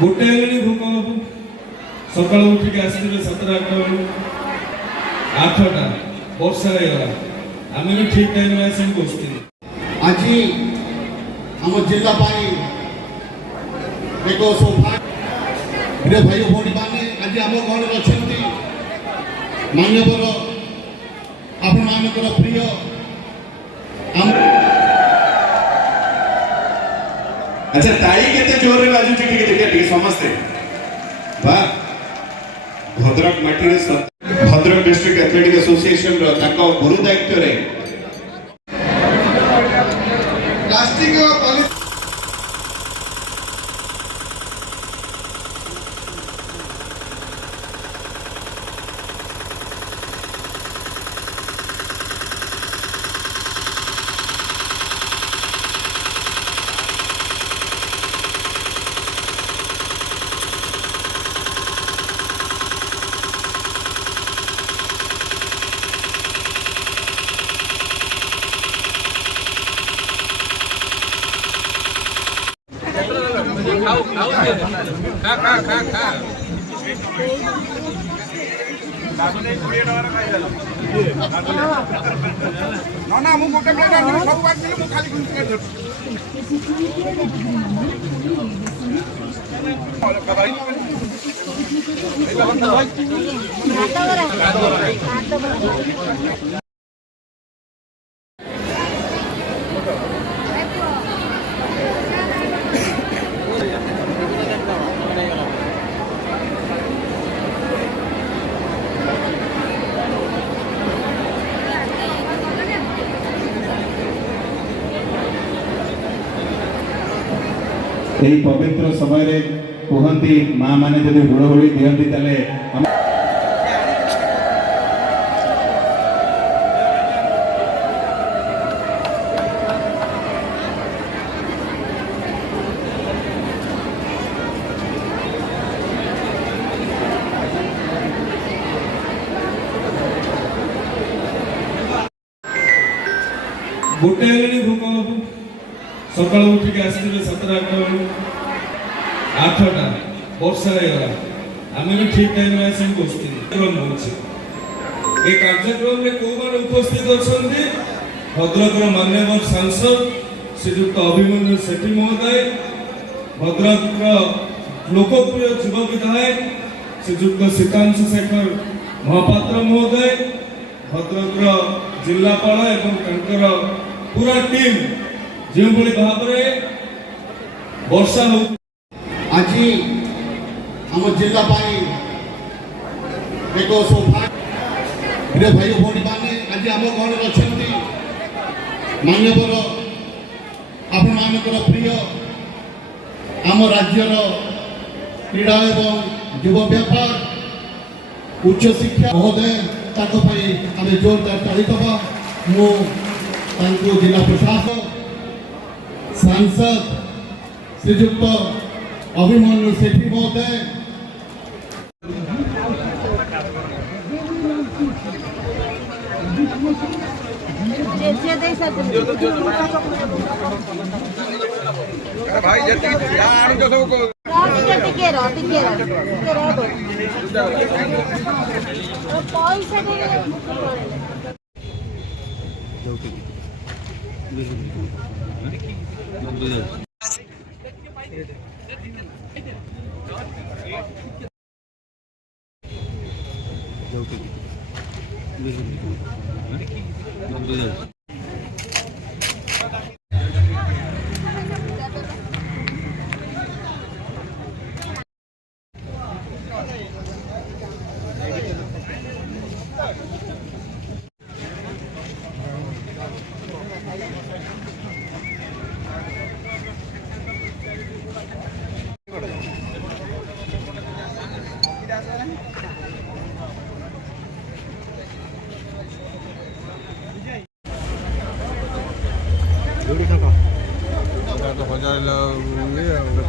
गोटे भोक हम सका उठिक आसते 7-8 बेलू 8टा वर्षा होगा आम भी ठीक टाइम आस बसती आज आम जिला एक सौभाग्य भाई भौणी मैंने आज आम घर अच्छा मान्यवर आपण प्रिय अच्छा ताई केते जोर रे बाजू टिके देखिए समस्ते वाह भद्रक माटी रे भद्रक डिस्ट्रिक्ट एथलेटिक एसोसिएशन रो ताको गुरु दायित्व रे प्लास्टिक ना मु गोटे प्लेट आनी सब बात मिले मु खाली प्लेट यही पवित्र समय रे कहती माँ मैंने जब हुड़हुड़ी दिखती तेल गोटे भोक हम सका उठिक आसते 7-8 बेलू 8टा वर्षा होगा आम भी ठीक टाइम आस बसती कार्यक्रम में कौ मैंने उपस्थित अच्छा भद्रक मान्यवर सांसद श्रीजुक्त अभिमन्यु सेठी महोदय भद्रक लोकप्रिय युव विधायक श्रीजुक्त सीतांशु शेखर महापात्र महोदय भद्रक जिलापाल एवं पूरा टीम जो भाव में वर्षा हो आज आम जिला एक सौभाग्य भाई भौणी मैंने आज आम घर अच्छा मान्यवर आपण प्रिय आम राज्यर क्रीड़ा एवं युव व्यापार उच्च शिक्षा महोदय आम जोरदार ताली दबा मु जिला प्रशासन सांसद श्रीजुक्त अभिमन्यु सेठी महोदय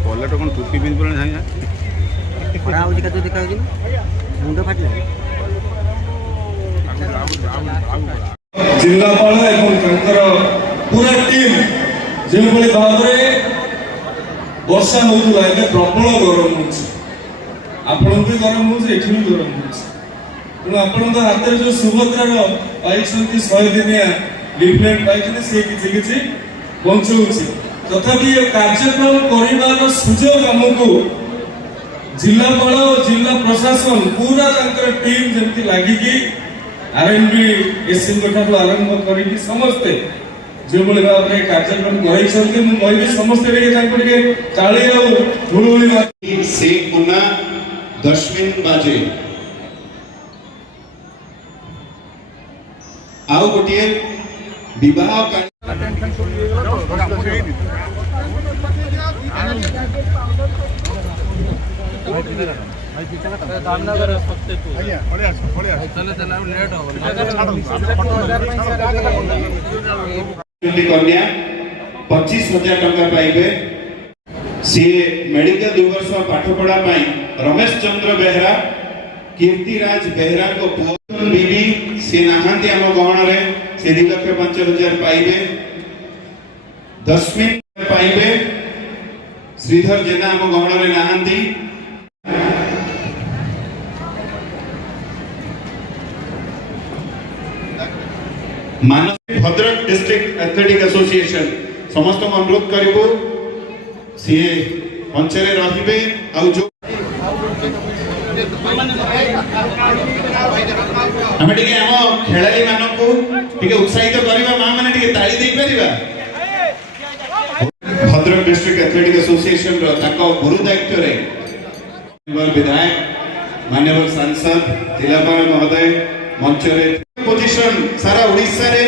कलर कौन टोपी पिंध पड़े खरा हो देखा मुंड फाटे जिलापाल एवं पूरा टीम जो भाव में वर्षा होउला एबे प्रबल गरम होउछ आपन भी गरम होउछ एठी भी गरम होउछ तो आपन को हाथ रे जो सुभद्रार पाइछंती 100 दिनिया लिफलेट पाइछंती से किछि पहुंचौछि तथापि ये कार्यक्रम करिबार सुजोग हमकु जिलापाल और जिला प्रशासन पूरा तांकर टीम जेमती लागिकी आरएनबी एसएम ठाରୁ आरंभ करिकी समस्ते जो बळे भाव रे कार्यक्रम करिसंती मु कहबी समस्ते रे तांको के ताळी आ हुळुहुळी से पुना दशमिन बाजे आओ गोटिए विवाह का कन्या 25,000 टंका पाइबे सी मेडिकल 2 वर्ष पाठ पढ़ा पाई रमेश चंद्र बेहरा कीर्तिराज बेहरा को पुअन बीबी सी नाहांती हम गहण रे से 2,05,000 पाइबे 10 मिनट पाइबे श्रीधर जेना हम गहण रे नाहांती मानस भद्रक डिस्ट्रिक्ट एथलेटिक एसोसिएशन समस्त अनुरोध करिबो सी मंचरे रहिबे आ जो हमें टिके हम खेलाड़ी मानकू टिके उत्साहित करिबा मां माने टिके ताली देई परिबा भद्रक डिस्ट्रिक्ट एथलेटिक एसोसिएशन रो ताको गुरु दायित्व रे विधायक माननीय सांसद जिलापाल महोदय मंचरे पोजीशन सारा उड़ीसा रे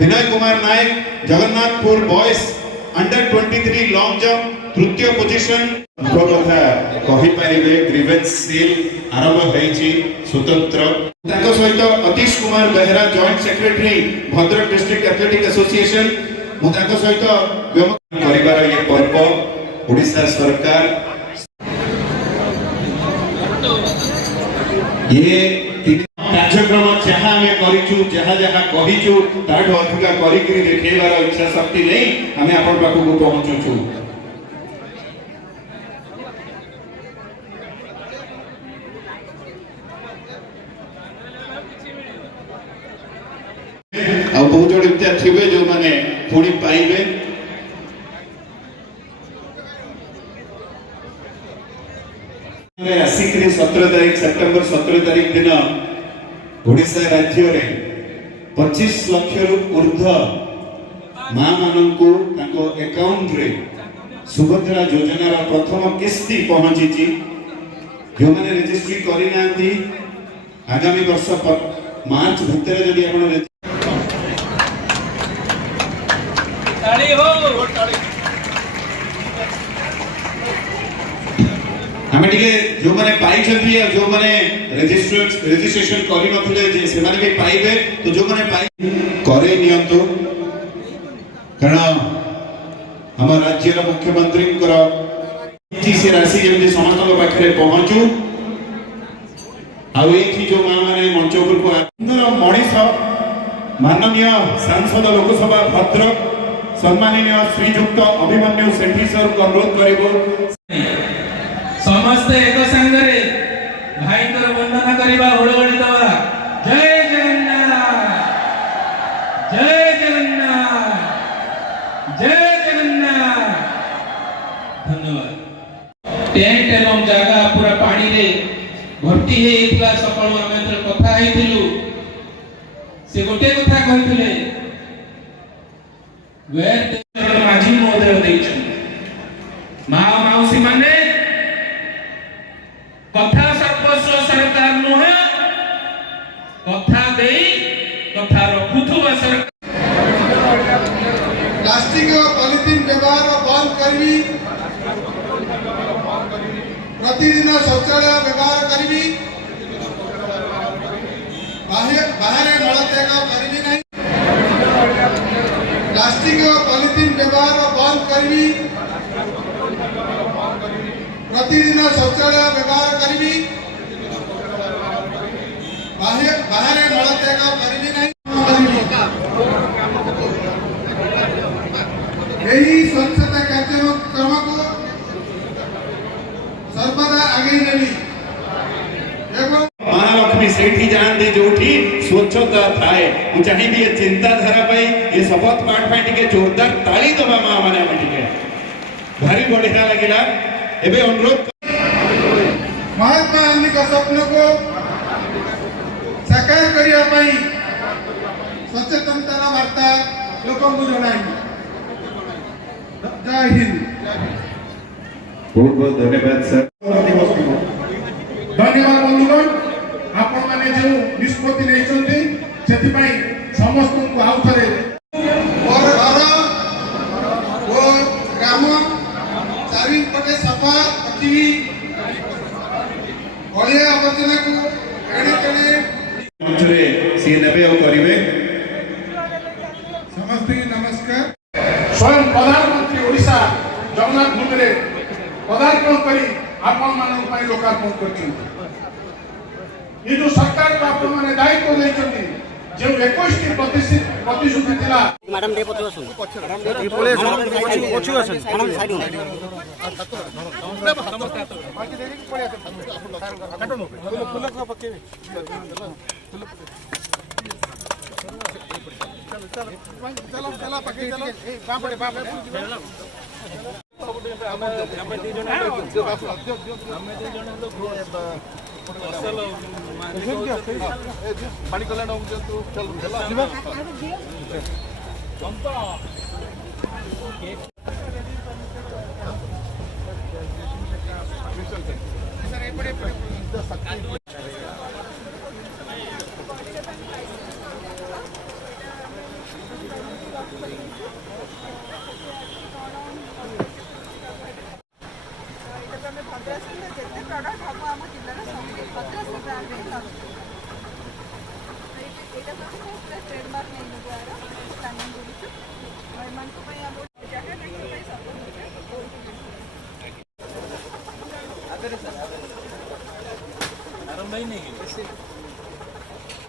Vinay Kumar Nayak Jagannathpur boys under 23 long jump तृतीय पोजीशन कथा कहि पाइबे ग्रीवेंस सेल आरंभ होईची स्वतंत्र ताको सहित Atish Kumar Behera joint secretary Bhadrak district athletic association मु ताको सहित परिवार ये पर्व उड़ीसा सरकार ये कार्यक्रम जहाँ हमें करिचु जहाँ जहाँ कहिचु ताठो अधिका करिकरी देखेबार इच्छा शक्ति नहीं हमें अपन पाखु को पहुंचुछु आ बहुत जोड़ विद्यार्थी थे जो माने पुणी पाइबे आसिक 17 तारीख सेप्टेम्बर 17 तारीख दिन ओडिशा राज्य रे 25 लाख रु ऊर्ध्व मां माननकु ताको अकाउंट रे सुभद्रा योजना रा प्रथम किस्ती पहुंची ची जो माने रजिस्ट्री करि नांती आगामी वर्ष मार्च भीतर जदी आपण ताली हो हमें टिके जो माने पाई छथि और जो माने रजिस्ट्रेशन करि नथिले जे से माने भी पाइबे तो जो माने पाई करे नियंतो कारण हम राज्य रा मुख्यमंत्री कर से राशि जेमि समस्त के पाखरे पहुंचू आ एथि जो मां माने मंच ऊपर को सुंदर मणिष माननीय सांसद लोकसभा भद्रक सम्माननीय श्रीयुक्त अभिमन्यु सेठी सर को अनुरोध करिबो समस्त एक संगरे भाई कर वंदना करिबा होळोळी दवा जय जगन्नाथ जय जगन्नाथ जय जगन्नाथ धन्यवाद टेंट एवं जागा पूरा पानी रे भर्ती हे इतला सकाळू आमे तर कथा आइथिलु से गोटे कथा कहिथिले वेर माझी मोदय दैछु मा माउसी माने कथा सर्वस्व सरकार नुहे कथा देई कथा रखुथुवा सरकार प्लास्टिक और पॉलिथीन व्यवहार बंद करबी प्रतिदिन शौचालय व्यवहार करबी बाहर मलत्याग करबी नहीं प्लास्टिक और पॉलिथीन व्यवहार बंद करबी प्रतिदिन शौचालय व्यवहार करबी बाहर मलत्याग करबी नहीं यही स्वच्छता कार्यक्रम को सर्वदा आगे नेली एवं महालक्ष्मी सेठी जानते जोठी स्वच्छता थाए मु चाहिबी ये चिंताधारा पई ये शपथ पाठ ପାଇଁ ଟିକେ जोरदार ताली दबा मां माने ଆମେ ଟିକେ भारी बढ़िया लगिला एबे अनुरोध महात्मा गांधी का स्वप्न को साकार करिया पाई सचेतनता वार्ता लोक को जणाई जय हिंद बहुत बहुत धन्यवाद सर धन्यवाद बंधुगण आपण माने जो निष्पत्ति लेचंती सेति पई समस्त को आउ थरे और घर और ग्राम चारि पटे सफा रखी अलिया आवर्जना को एणे तेणे मंचरे सी नेबे और करिवे समस्त नमस्कार स्वयं प्रधानमंत्री ओडिशा जगन्नाथ मंदिर पदार्पण करी आपण मानन पई लोकार्पण करछन ये जो सरकार को आपण माने दायित्व देछन जो 21 प्रतिश्रुति थिला मैडम डे पछु आसन पछु आसन मैडम साइड पानी कल्याण नहीं